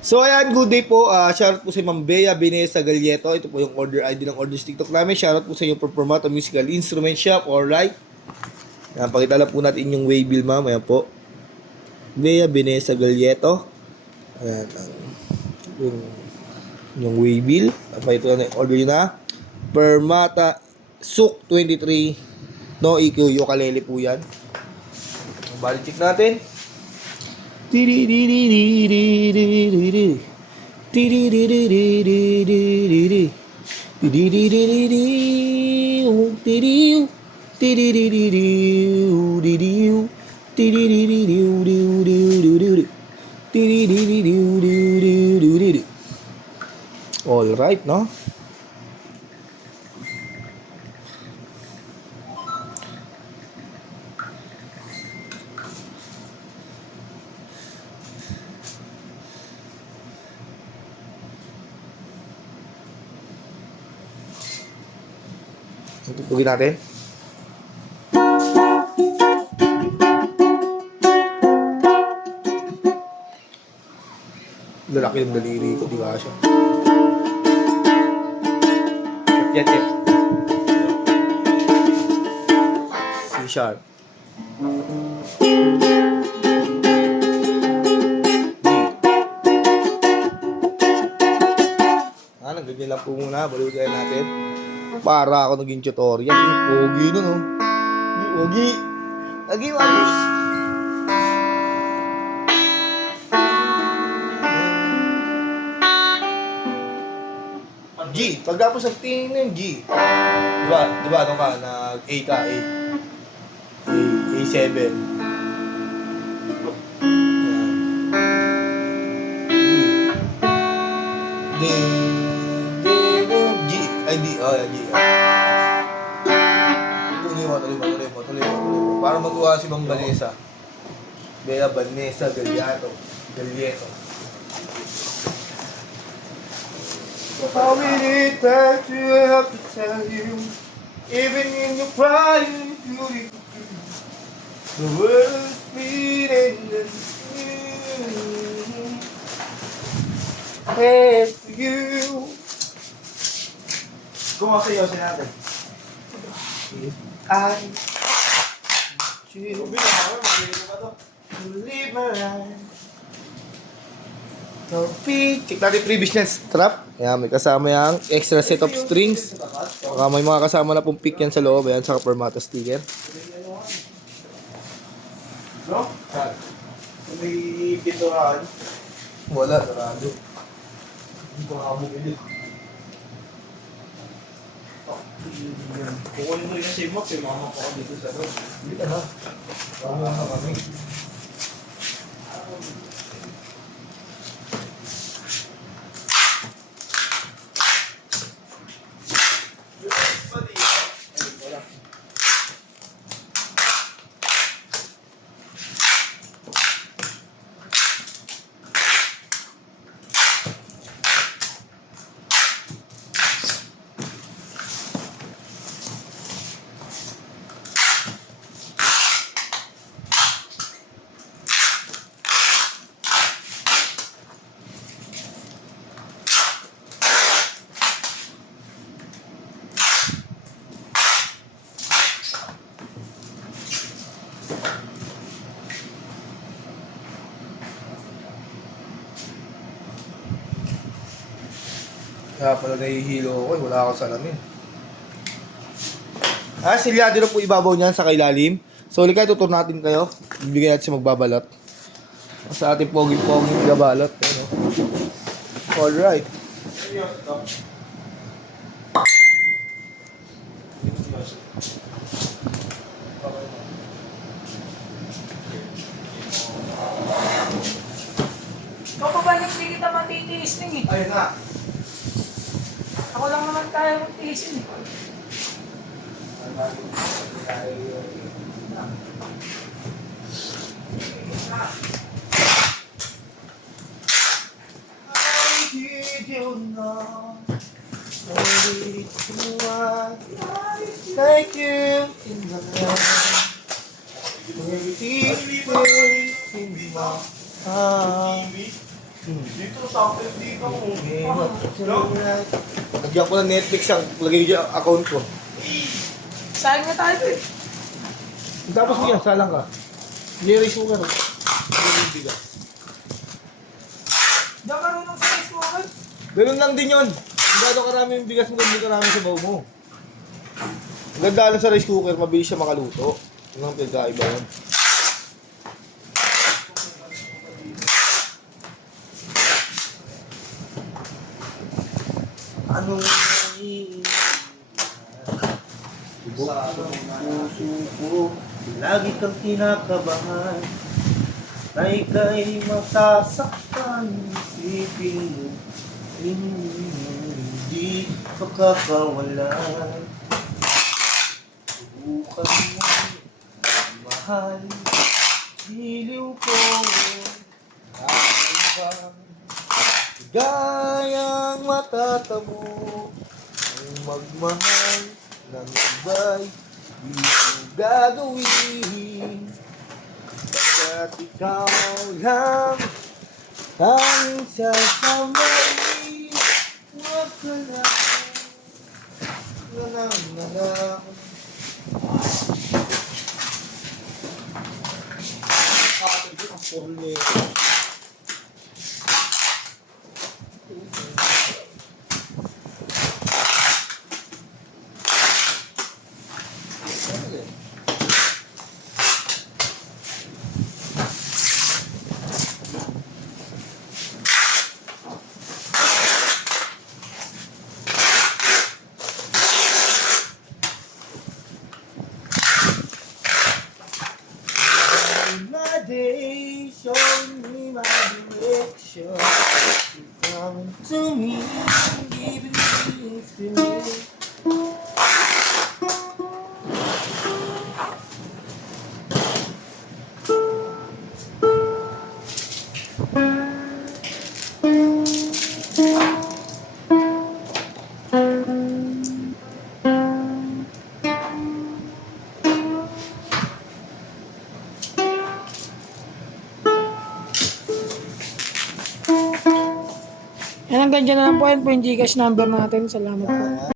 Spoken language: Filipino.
So ayan, good day po. Shoutout po sa Ma'am Bea Binesa Galleto. Ito po yung order ID ng Orders TikTok namin. Shoutout po sa inyo Performato Musical Instrument Shop. Alright. Yan, pakita lang po natin yung waybill, ma'am. Ayan po. Bea Binesa Galleto. Ayan. Yung waybill. Tapos ito na yung order nyo na. Permata Suk 23. No EQ ukulele po yan. Balik check natin. All right, no? Tugtugin natin. Lalaki yung daliri ko, di ba siya? Yan. C sharp. Ganyan lang po muna. Baliwagayan natin. Para ako naging tutorial. Pogi nun, no? Pogi. Lagi. G. Pagkapos sa tingin ng G. Diba? Ano ka? Nag-A ka, A. A7. D. G. Ay, D. Oh, G. Tuloy mo. Para matuwa si Mang Vanessa. Bea Vanessa Galleto. How many times do I have to tell you? Even in your pride and beauty, the world is beating and for you. Kung sayaw si natin. If I choose to live my life. Check natin previous niyan, strap. Ayan, may kasama yung extra set of strings. May mga kasama na pong pick yan sa loob. Ayan, saka Permata sticker. No? May pinturan. Wala, sarado. Hindi ko makabumili. Kukunin mo rin yung save box, yung mama ko dito sa loob. Hindi ka na. Wala na kami. Kaya pala nahihilo ako, wala ako salamin. Silyado na po ibabaw niyan sa kailalim. So, ulit kayo, tutur natin kayo. Bibigyan natin siya magbabalot. Sa ating poging-poging gabalot. Ano? Alright. Kapabalik hindi kita matitiis ning eh. Ayun na. Ako lang naman kaya magtiisin eh. Like you in the night. Everything in my heart. Dito, tapos dito. Lagyan ko ng Netflix ang lagay yung account ko. Sayang na tayo eh. Tapos niya, salang ka. Hindi rin sugar. Hindi rin bigas. Diyan marunong sa rice cooker. Ganun lang din yun. Kung gano'n karami yung bigas mo, ganun karami sa baw mo. Ang ganda lang sa rice cooker, mabilis siya makaluto. Yun ang pinagkaiba yun. Anong Sa puso ko, lagi kang kinakabahan na ika'y masasaktan. Isipin mo, hindi makakawalan. Subukan mo, mahal, diliw ko. Aking bang gayang matatamo ang magmahal ng iba'y di ko gagawin pagkat ikaw lang ang sasamay. Huwag ka lang Kapatid ang porne. My day, showing me my direction. You come to me, giving me inspiration. Yan, hanggang dyan na lang po. Yan po yung Gcash number natin. Salamat po.